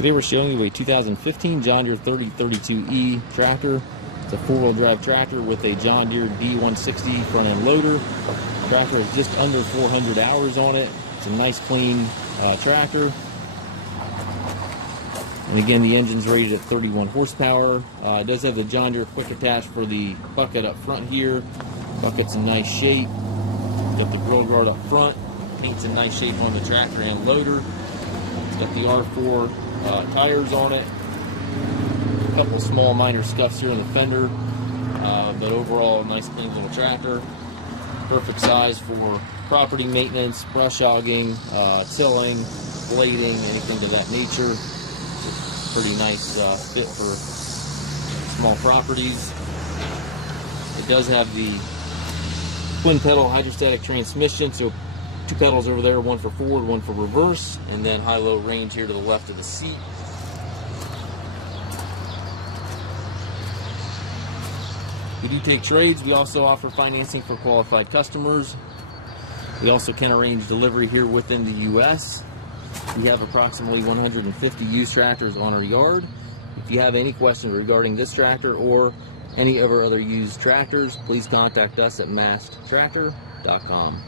Today we're showing you a 2015 John Deere 3032E tractor. It's a four-wheel drive tractor with a John Deere D160 front-end loader. The tractor has just under 400 hours on it. It's a nice clean tractor. And again, the engine's rated at 31 horsepower. It does have the John Deere quick attach for the bucket up front here. Bucket's in nice shape. Got the grill guard up front. Paint's in nice shape on the tractor and loader. It's got the R4 tires on it. A couple small minor scuffs here in the fender, but overall a nice clean little tractor. Perfect size for property maintenance, brush hogging, tilling, blading, anything of that nature. It's a pretty nice fit for small properties. It does have the twin pedal hydrostatic transmission, so two pedals over there, one for forward, one for reverse, and then high-low range here to the left of the seat. We do take trades. We also offer financing for qualified customers. We also can arrange delivery here within the U.S. We have approximately 150 used tractors on our yard. If you have any questions regarding this tractor or any of our other used tractors, please contact us at maskedtractor.com.